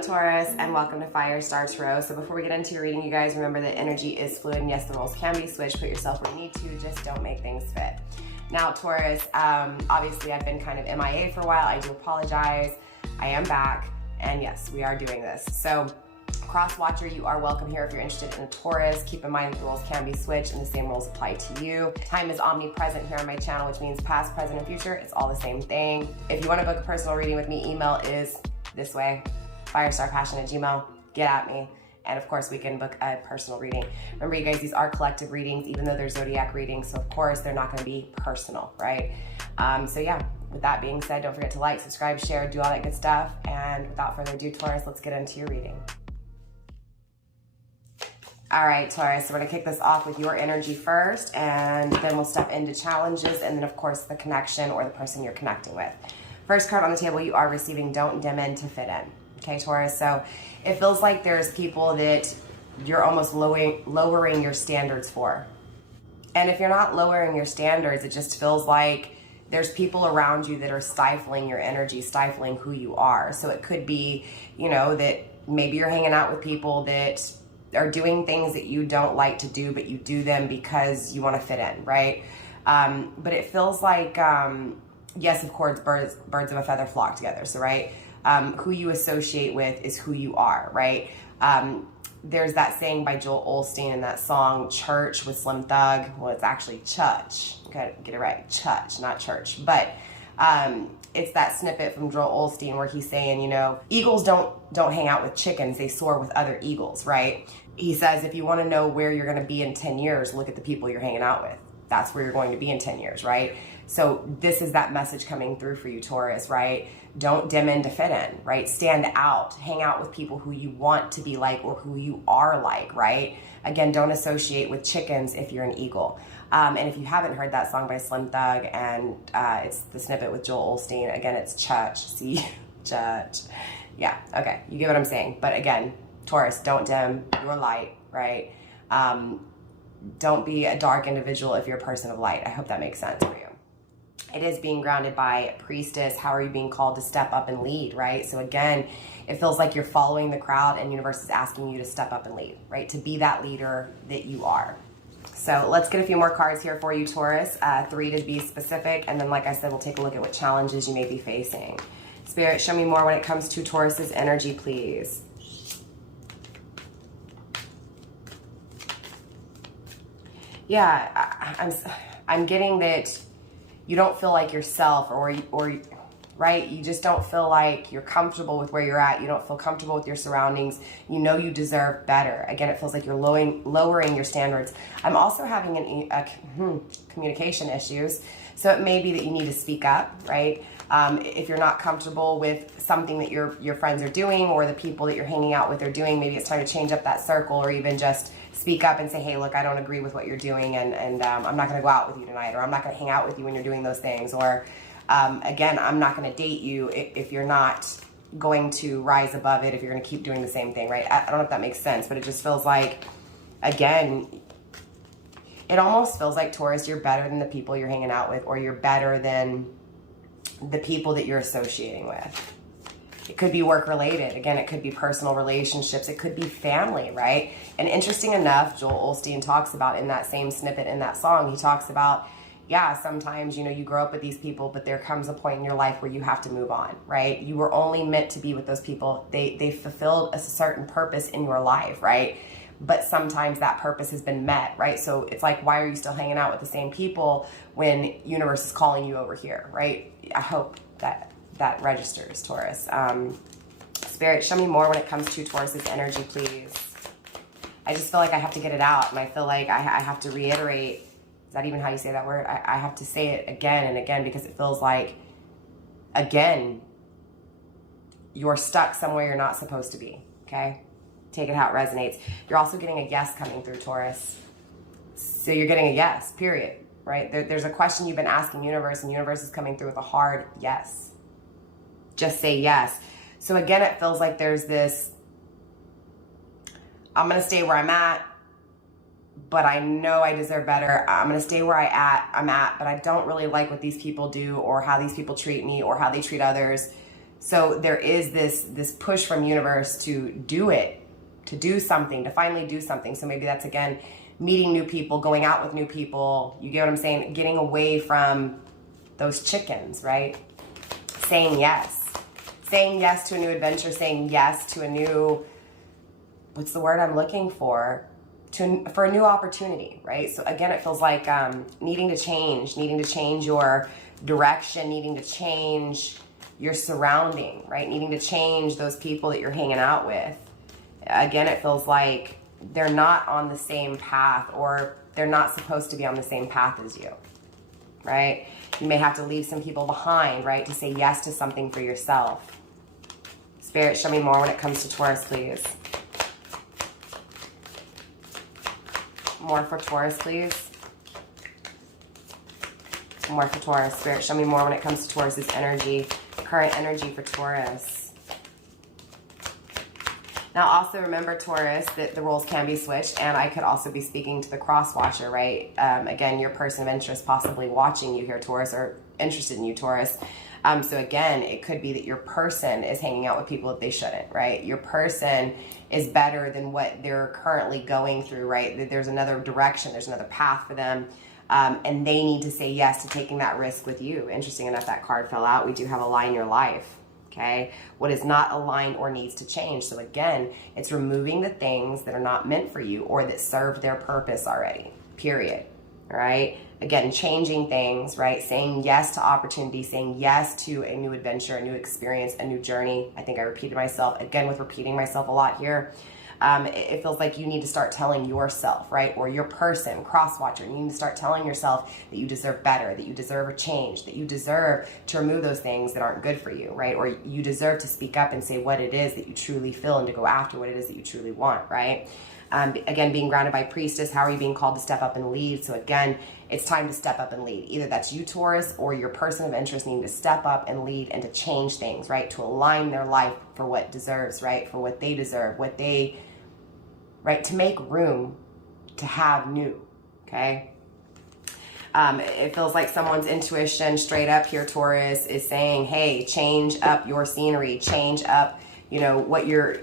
Hello Taurus, and welcome to Firestar Tarot. So before we get into your reading, you guys remember that energy is fluid, and yes, the roles can be switched. Put yourself where you need to, just don't make things fit. Now Taurus, obviously I've been kind of MIA for a while. I do apologize. I am back, and yes, we are doing this. So cross watcher, you are welcome here if you're interested in a Taurus. Keep in mind the roles can be switched and the same roles apply to you. Time is omnipresent here on my channel, which means past, present, and future. It's all the same thing. If you want to book a personal reading with me, email is this way, firestarpassion@gmail.com. Get at me. And of course, we can book a personal reading. Remember, you guys, these are collective readings, even though they're zodiac readings. So of course, they're not going to be personal, right? So yeah, with that being said, don't forget to like, subscribe, share, do all that good stuff. And without further ado, Taurus, let's get into your reading. All right, Taurus, so we're gonna kick this off with your energy first, and then we'll step into challenges, and then of course the connection or the person you're connecting with. First card on the table, you are receiving don't dim in to fit in. Okay, Taurus, so it feels like there's people that you're almost lowering your standards for. And if you're not lowering your standards, it just feels like there's people around you that are stifling your energy, stifling who you are. So it could be, you know, that maybe you're hanging out with people that are doing things that you don't like to do, but you do them because you want to fit in, right? But it feels like, yes, of course, birds of a feather flock together. So, right, who you associate with is who you are, right? There's that saying by Joel Osteen in that song, Church with Slim Thug. Well, it's actually Church. Okay, get it right, Church, not church. But it's that snippet from Joel Osteen where he's saying, you know, eagles don't hang out with chickens, they soar with other eagles, right? He says, if you want to know where you're going to be in 10 years, look at the people you're hanging out with. That's where you're going to be in 10 years, right? So this is that message coming through for you, Taurus, right? Don't dim in to fit in, right? Stand out, hang out with people who you want to be like or who you are like, right? Again, don't associate with chickens if you're an eagle. And if you haven't heard that song by Slim Thug, and it's the snippet with Joel Osteen, again, it's Church, see, Church. Yeah, okay, you get what I'm saying. But again, Taurus, don't dim your light, right? Don't be a dark individual if you're a person of light. I hope that makes sense for you. It is being grounded by Priestess. How are you being called to step up and lead, right? So again, it feels like you're following the crowd and universe is asking you to step up and lead, right? To be that leader that you are. So let's get a few more cards here for you, Taurus. 3 to be specific. And then, like I said, we'll take a look at what challenges you may be facing. Spirit, show me more when it comes to Taurus's energy, please. Yeah, I'm getting that you don't feel like yourself, or right? You just don't feel like you're comfortable with where you're at. You don't feel comfortable with your surroundings. You know you deserve better. Again, it feels like you're lowering your standards. I'm also having communication issues. So it may be that you need to speak up, right? If you're not comfortable with something that your friends are doing or the people that you're hanging out with are doing, maybe it's time to change up that circle, or even just speak up and say, hey, look, I don't agree with what you're doing, and I'm not going to go out with you tonight, or I'm not going to hang out with you when you're doing those things, or again, I'm not going to date you if you're not going to rise above it, if you're going to keep doing the same thing, right? I don't know if that makes sense, but it just feels like, again, it almost feels like, Taurus, you're better than the people you're hanging out with, or you're better than the people that you're associating with. It could be work related. Again, it could be personal relationships. It could be family, right? And interesting enough, Joel Osteen talks about in that same snippet in that song, he talks about, yeah, sometimes, you know, you grow up with these people, but there comes a point in your life where you have to move on, right? You were only meant to be with those people. They fulfilled a certain purpose in your life, right? But sometimes that purpose has been met, right? So it's like, why are you still hanging out with the same people when universe is calling you over here, right? I hope that registers, Taurus. Spirit, show me more when it comes to Taurus's energy, please. I just feel like I have to get it out, and I feel like I have to reiterate. Is that even how you say that word? I have to say it again and again, because it feels like, again, you're stuck somewhere you're not supposed to be, okay? Take it how it resonates. You're also getting a yes coming through, Taurus. So you're getting a yes, period, right? There's a question you've been asking universe, and universe is coming through with a hard yes. Just say yes. So again, it feels like there's this, I'm going to stay where I'm at, but I know I deserve better. I'm going to stay where I'm at, but I don't really like what these people do, or how these people treat me, or how they treat others. So there is this push from universe to do it, to do something, to finally do something. So maybe that's, again, meeting new people, going out with new people. You get what I'm saying? Getting away from those chickens, right? Saying yes. Saying yes to a new adventure, saying yes to a new, what's the word I'm looking for? For a new opportunity, right? So again, it feels like needing to change your direction, needing to change your surrounding, right? Needing to change those people that you're hanging out with. Again, it feels like they're not on the same path, or they're not supposed to be on the same path as you, right? You may have to leave some people behind, right? To say yes to something for yourself. Spirit, show me more when it comes to Taurus, please. More for Taurus, please. More for Taurus. Spirit, show me more when it comes to Taurus's energy, current energy for Taurus. Now, also remember, Taurus, that the roles can be switched, and I could also be speaking to the cross watcher, right? Again, your person of interest possibly watching you here, Taurus, or interested in you, Taurus. So again, it could be that your person is hanging out with people that they shouldn't, right? Your person is better than what they're currently going through, right? That there's another direction, there's another path for them, and they need to say yes to taking that risk with you. Interesting enough, that card fell out. We do have align your life, okay? What is not aligned or needs to change. So again, it's removing the things that are not meant for you or that serve their purpose already, period, all right? Again, changing things, right? Saying yes to opportunity, saying yes to a new adventure, a new experience, a new journey. I think I repeated myself, again, with repeating myself a lot here. It feels like you need to start telling yourself, right? Or your person, cross-watcher, you need to start telling yourself that you deserve better, that you deserve a change, that you deserve to remove those things that aren't good for you, right? Or you deserve to speak up and say what it is that you truly feel and to go after what it is that you truly want, right? Again, being grounded by Priestess, how are you being called to step up and lead? So again, it's time to step up and lead. Either that's you, Taurus, or your person of interest needing to step up and lead and to change things, right? To align their life for what deserves, right? For what they deserve, right? To make room to have new, okay? It feels like someone's intuition straight up here, Taurus, is saying, hey, change up your scenery, change up, you know, what you're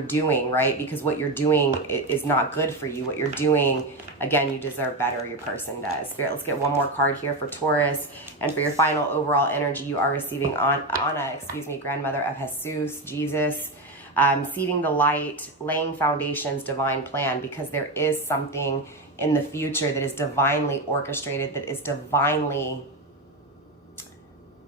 doing, right? Because what you're doing is not good for you. What you're doing, again, you deserve better, your person does. Spirit, let's get one more card here for Taurus. And for your final overall energy, you are receiving Anna, grandmother of Jesus, Jesus, seeding the light, laying foundations, divine plan, because there is something in the future that is divinely orchestrated, that is divinely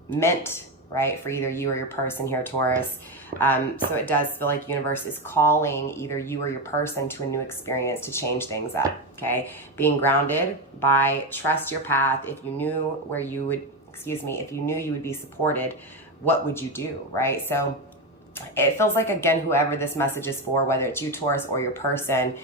meant, right, for either you or your person here, Taurus. So it does feel like universe is calling either you or your person to a new experience to change things up, okay? Being grounded by trust your path. If you knew where you would, if you knew you would be supported, what would you do, right? So it feels like, again, whoever this message is for, whether it's you, Taurus, or your person,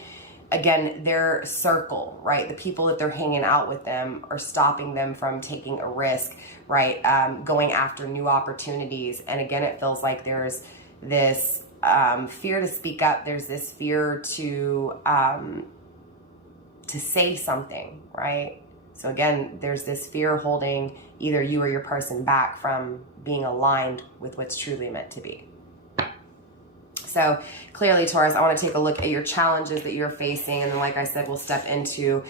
again, their circle, right? The people that they're hanging out with them are stopping them from taking a risk, right? Going after new opportunities. And again, it feels like there's this fear to speak up. There's this fear to say something, right? So again, there's this fear holding either you or your person back from being aligned with what's truly meant to be. So clearly, Taurus, I want to take a look at your challenges that you're facing. And then, like I said, we'll step into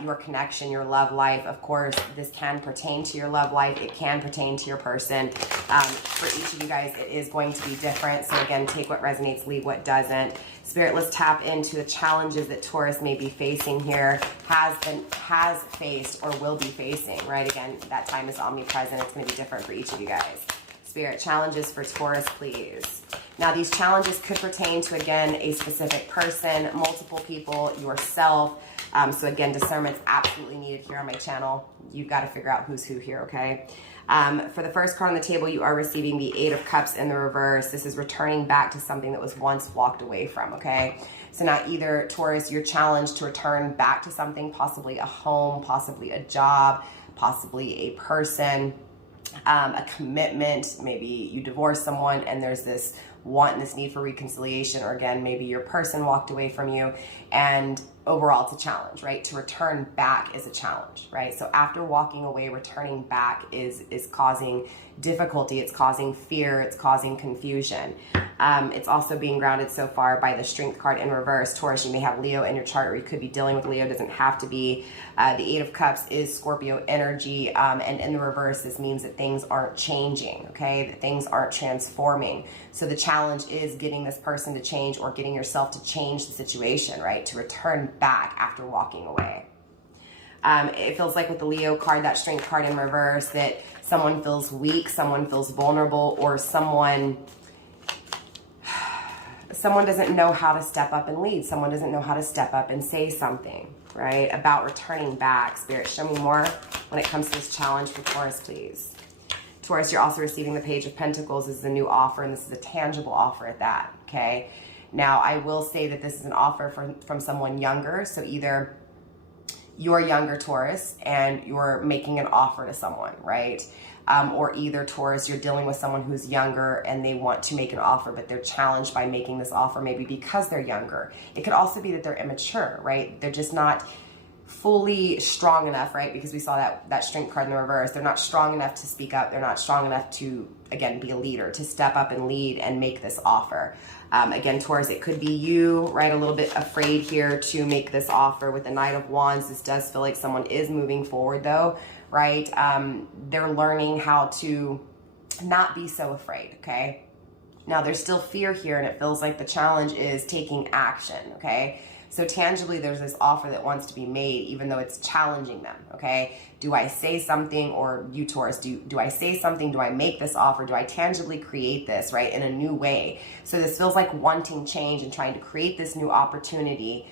your connection, your love life. Of course, this can pertain to your love life. It can pertain to your person. For each of you guys, it is going to be different. So again, take what resonates, leave what doesn't. Spirit, let's tap into the challenges that Taurus may be facing here, has faced, or will be facing, right? Again, that time is omnipresent. It's going to be different for each of you guys. Spirit, challenges for Taurus, please. Now, these challenges could pertain to, again, a specific person, multiple people, yourself. So again, discernment's absolutely needed here on my channel. You've got to figure out who's who here, okay? For the first card on the table, you are receiving the Eight of Cups in the reverse. This is returning back to something that was once walked away from, okay? So now either, Taurus, you're challenged to return back to something, possibly a home, possibly a job, possibly a person, a commitment. Maybe you divorce someone and there's this want and this need for reconciliation, or again, maybe your person walked away from you and overall it's a challenge, right? To return back is a challenge, right? So after walking away, returning back is causing difficulty, it's causing fear, it's causing confusion. It's also being grounded so far by the Strength card in reverse. Taurus, you may have Leo in your chart, or you could be dealing with Leo, doesn't have to be. The Eight of Cups is Scorpio energy, and in the reverse, this means that things aren't changing, okay? That things aren't transforming. So the challenge is getting this person to change, or getting yourself to change the situation, right? To return back after walking away. It feels like with the Leo card, that Strength card in reverse, that someone feels weak, someone feels vulnerable, or someone doesn't know how to step up and lead. Someone doesn't know how to step up and say something, right? About returning back. Spirit, show me more when it comes to this challenge for Taurus, please. Taurus, you're also receiving the Page of Pentacles. This is a new offer, and this is a tangible offer at that, okay? Now, I will say that this is an offer from someone younger. So either you're younger, Taurus, and you're making an offer to someone, right? Or either, Taurus, you're dealing with someone who's younger and they want to make an offer, but they're challenged by making this offer maybe because they're younger. It could also be that they're immature, right? They're just not fully strong enough, right? Because we saw that Strength card in the reverse. They're not strong enough to speak up. They're not strong enough to, again, be a leader, to step up and lead and make this offer. Again, Taurus, it could be you, right? A little bit afraid here to make this offer with the Knight of Wands. This does feel like someone is moving forward though, right? They're learning how to not be so afraid, okay? Now there's still fear here, and it feels like the challenge is taking action, okay? So tangibly, there's this offer that wants to be made, even though it's challenging them, okay? Do I say something, or you, Taurus, do I say something? Do I make this offer? Do I tangibly create this, right, in a new way? So this feels like wanting change and trying to create this new opportunity,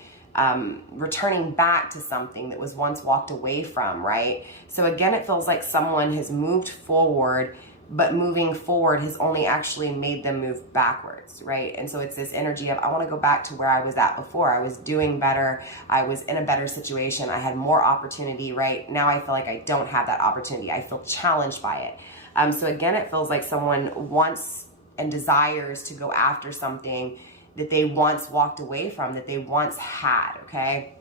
returning back to something that was once walked away from, right? So again, it feels like someone has moved forward, but moving forward has only actually made them move backwards, right? And so it's this energy of, I want to go back to where I was at before. I was doing better. I was in a better situation. I had more opportunity, right? Now I feel like I don't have that opportunity. I feel challenged by it. So again, it feels like someone wants and desires to go after something that they once walked away from, that they once had, okay?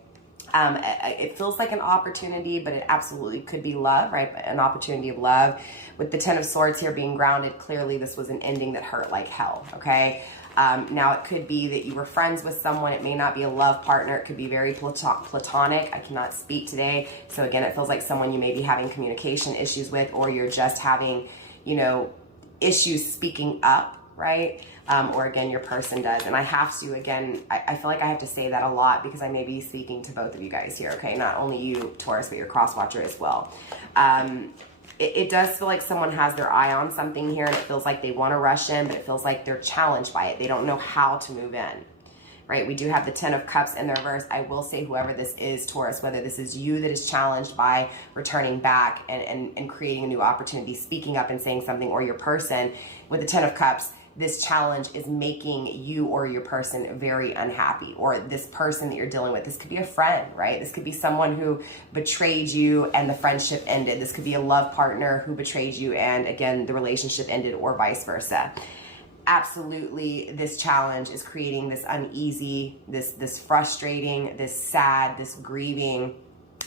It feels like an opportunity, but it absolutely could be love, right? An opportunity of love. With the Ten of Swords here being grounded, clearly this was an ending that hurt like hell, okay? Now it could be that you were friends with someone. It may not be a love partner. It could be very platonic. I cannot speak today. So again, it feels like someone you may be having communication issues with, or you're just having, you know, issues speaking up, right? Or again, your person does. And I have to, again, I feel like I have to say that a lot because I may be speaking to both of you guys here, okay? Not only you, Taurus, but your cross watcher as well. It does feel like someone has their eye on something here, and it feels like they want to rush in, but it feels like they're challenged by it. They don't know how to move in, right? We do have the Ten of Cups in the reverse. I will say whoever this is, Taurus, whether this is you that is challenged by returning back and creating a new opportunity, speaking up and saying something, or your person with the Ten of Cups, this challenge is making you or your person very unhappy, or this person that you're dealing with. This could be a friend, right? This could be someone who betrayed you and the friendship ended. This could be a love partner who betrayed you and again, the relationship ended, or vice versa. Absolutely, this challenge is creating this uneasy, this frustrating, this sad, this grieving,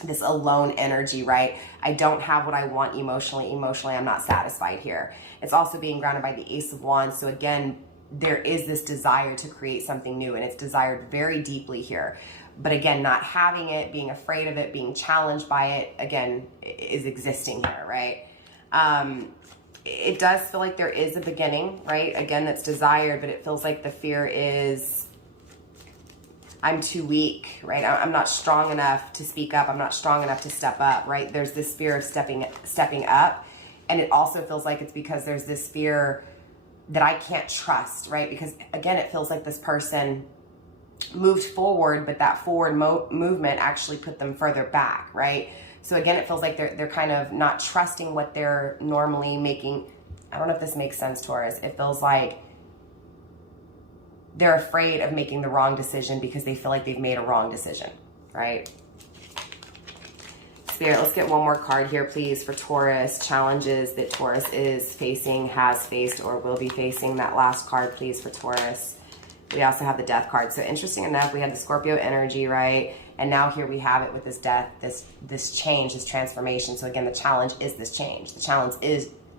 this alone energy, right? I don't have what I want emotionally. Emotionally, I'm not satisfied here. It's also being grounded by the Ace of Wands. So again, there is this desire to create something new, and it's desired very deeply here. But again, not having it, being afraid of it, being challenged by it, again, is existing here, right? It does feel like there is a beginning, right? Again, that's desired, but it feels like the fear is, I'm too weak, right? I'm not strong enough to speak up. I'm not strong enough to step up, right? There's this fear of stepping up. And it also feels like it's because there's this fear that I can't trust, right? Because again, it feels like this person moved forward, but that forward movement actually put them further back, right? So again, it feels like they're kind of not trusting what they're normally making. I don't know if this makes sense, Taurus. It feels like they're afraid of making the wrong decision because they feel like they've made a wrong decision, right? Spirit, let's get one more card here, please, for Taurus. Challenges that Taurus is facing, has faced, or will be facing. That last card, please, for Taurus. We also have the Death card. So interesting enough, we have the Scorpio energy, right? And now here we have it with this death, this change, this transformation. So again, the challenge is this change. The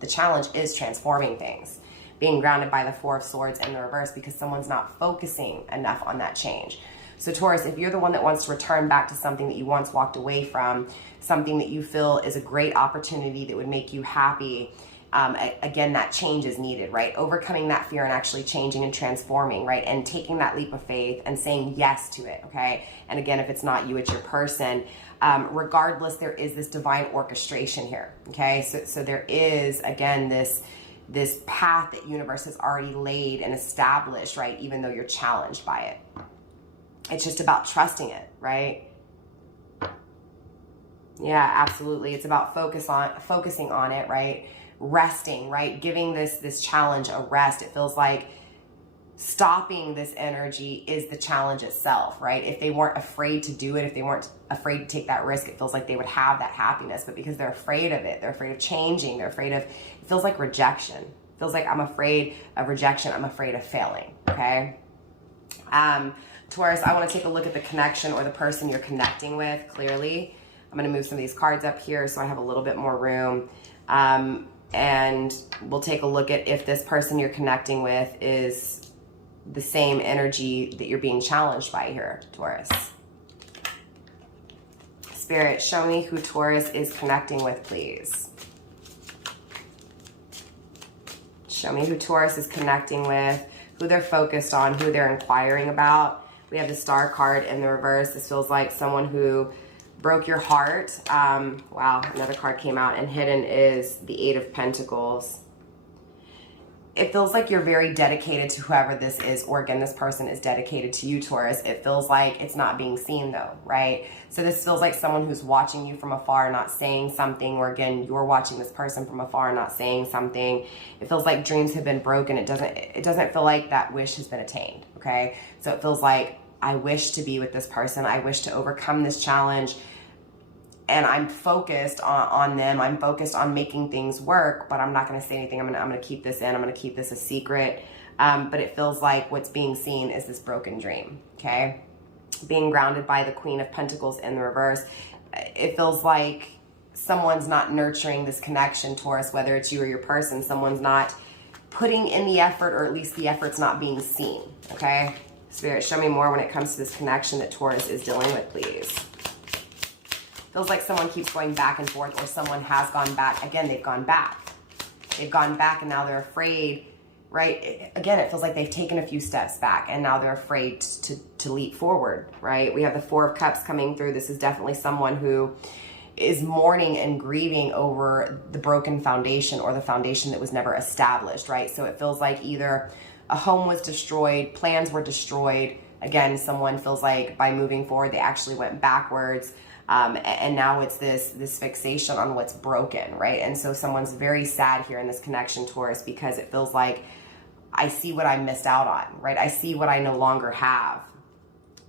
challenge is transforming things. Being grounded by the Four of Swords in the reverse because someone's not focusing enough on that change. So Taurus, if you're the one that wants to return back to something that you once walked away from, something that you feel is a great opportunity that would make you happy, again, that change is needed, right? Overcoming that fear and actually changing and transforming, right? And taking that leap of faith and saying yes to it, okay? And again, if it's not you, it's your person. Regardless, there is this divine orchestration here, okay? So there is, again, this path that universe has already laid and established, right? Even though you're challenged by it. It's just about trusting it, right? Yeah, absolutely. It's about focusing on it, right? Resting, right? Giving this challenge a rest. It feels like stopping this energy is the challenge itself, right? If they weren't afraid to do it, if they weren't afraid to take that risk, it feels like they would have that happiness. But because they're afraid of it, they're afraid of changing, they're afraid of, it feels like rejection. It feels like I'm afraid of rejection. I'm afraid of failing, okay? Taurus, I want to take a look at the connection or the person you're connecting with clearly. I'm going to move some of these cards up here so I have a little bit more room. And we'll take a look at if this person you're connecting with is the same energy that you're being challenged by here, Taurus. Spirit, show me who Taurus is connecting with, please. Show me who Taurus is connecting with, who they're focused on, who they're inquiring about. We have the Star card in the reverse. This feels like someone who broke your heart. Wow, another card came out, and hidden is the Eight of Pentacles. It feels like you're very dedicated to whoever this is, or again, this person is dedicated to you, Taurus. It feels like it's not being seen though, right? So this feels like someone who's watching you from afar, not saying something, or again, you're watching this person from afar, not saying something. It feels like dreams have been broken. It doesn't feel like that wish has been attained, okay? So it feels like, I wish to be with this person. I wish to overcome this challenge. And I'm focused on them. I'm focused on making things work, but I'm not going to say anything. I'm going to keep this in. I'm going to keep this a secret. But it feels like what's being seen is this broken dream, okay? Being grounded by the Queen of Pentacles in the reverse. It feels like someone's not nurturing this connection, Taurus, whether it's you or your person. Someone's not putting in the effort, or at least the effort's not being seen, okay? Spirit, show me more when it comes to this connection that Taurus is dealing with, please. Feels like someone keeps going back and forth, or someone has gone back. Again, they've gone back. They've gone back and now they're afraid, right? Again, it feels like they've taken a few steps back and now they're afraid to leap forward, right? We have the Four of Cups coming through. This is definitely someone who is mourning and grieving over the broken foundation, or the foundation that was never established, right? So it feels like either a home was destroyed, plans were destroyed. Again, someone feels like by moving forward, they actually went backwards. And now it's this fixation on what's broken, right? And so someone's very sad here in this connection, Taurus, because it feels like I see what I missed out on, right? I see what I no longer have.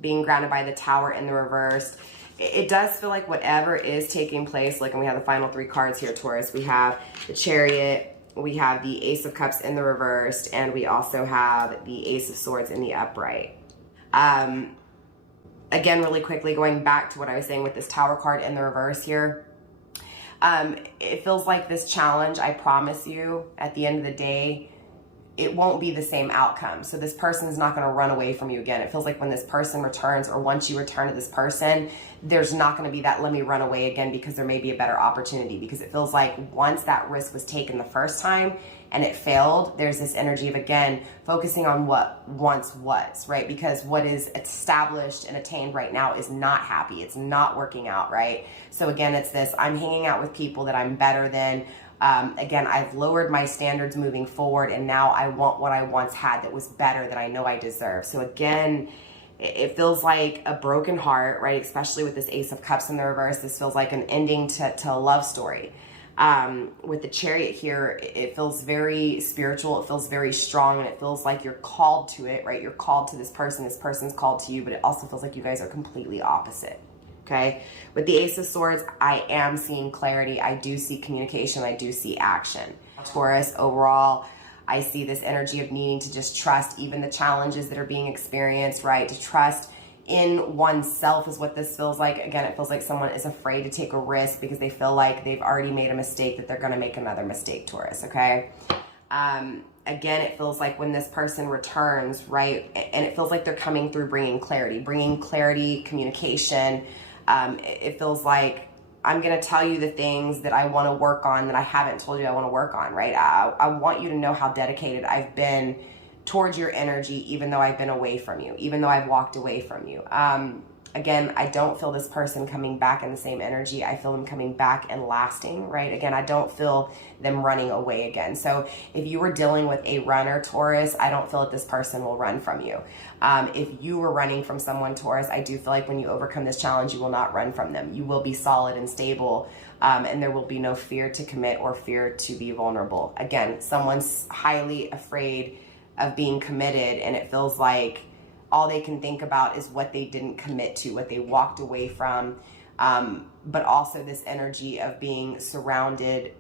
Being grounded by the Tower in the reverse. It does feel like whatever is taking place, like, and we have the final three cards here, Taurus. We have the Chariot, we have the Ace of Cups in the reversed, and we also have the Ace of Swords in the upright. Again, really quickly, going back to what I was saying with this Tower card in the reverse here. It feels like this challenge, I promise you, at the end of the day, it won't be the same outcome. So this person is not going to run away from you again. It feels like when this person returns, or once you return to this person, there's not going to be that let me run away again because there may be a better opportunity. Because it feels like once that risk was taken the first time and it failed, there's this energy of, again, focusing on what once was, right? Because what is established and attained right now is not happy. It's not working out, right? So again, it's this, I'm hanging out with people that I'm better than. Again, I've lowered my standards moving forward, and now I want what I once had that was better, that I know I deserve. So again, it feels like a broken heart, right? Especially with this Ace of Cups in the reverse. This feels like an ending to a love story. With the Chariot here, it feels very spiritual. It feels very strong, and it feels like you're called to it, right? You're called to this person's called to you, but it also feels like you guys are completely opposite. Okay, with the Ace of Swords, I am seeing clarity. I do see communication. I do see action. Taurus, overall, I see this energy of needing to just trust even the challenges that are being experienced, right? To trust in oneself is what this feels like. Again, it feels like someone is afraid to take a risk because they feel like they've already made a mistake, that they're going to make another mistake, Taurus, okay? Again, it feels like when this person returns, right, and it feels like they're coming through bringing clarity, communication. It feels like, I'm going to tell you the things that I want to work on that I haven't told you I want to work on, right? I want you to know how dedicated I've been towards your energy, even though I've been away from you, even though I've walked away from you. Again, I don't feel this person coming back in the same energy. I feel them coming back and lasting, right? Again, I don't feel them running away again. So if you were dealing with a runner, Taurus, I don't feel that this person will run from you. If you were running from someone, Taurus, I do feel like when you overcome this challenge, you will not run from them. You will be solid and stable, and there will be no fear to commit or fear to be vulnerable. Again, someone's highly afraid of being committed, and it feels like all they can think about is what they didn't commit to, what they walked away from, but also this energy of being surrounded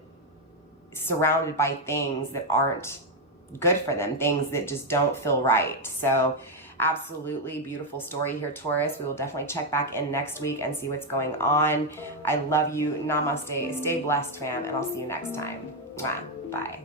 by things that aren't good for them, things that just don't feel right. So absolutely beautiful story here, Taurus. We will definitely check back in next week and see what's going on. I love you. Namaste. Stay blessed, fam, and I'll see you next time. Mwah. Bye.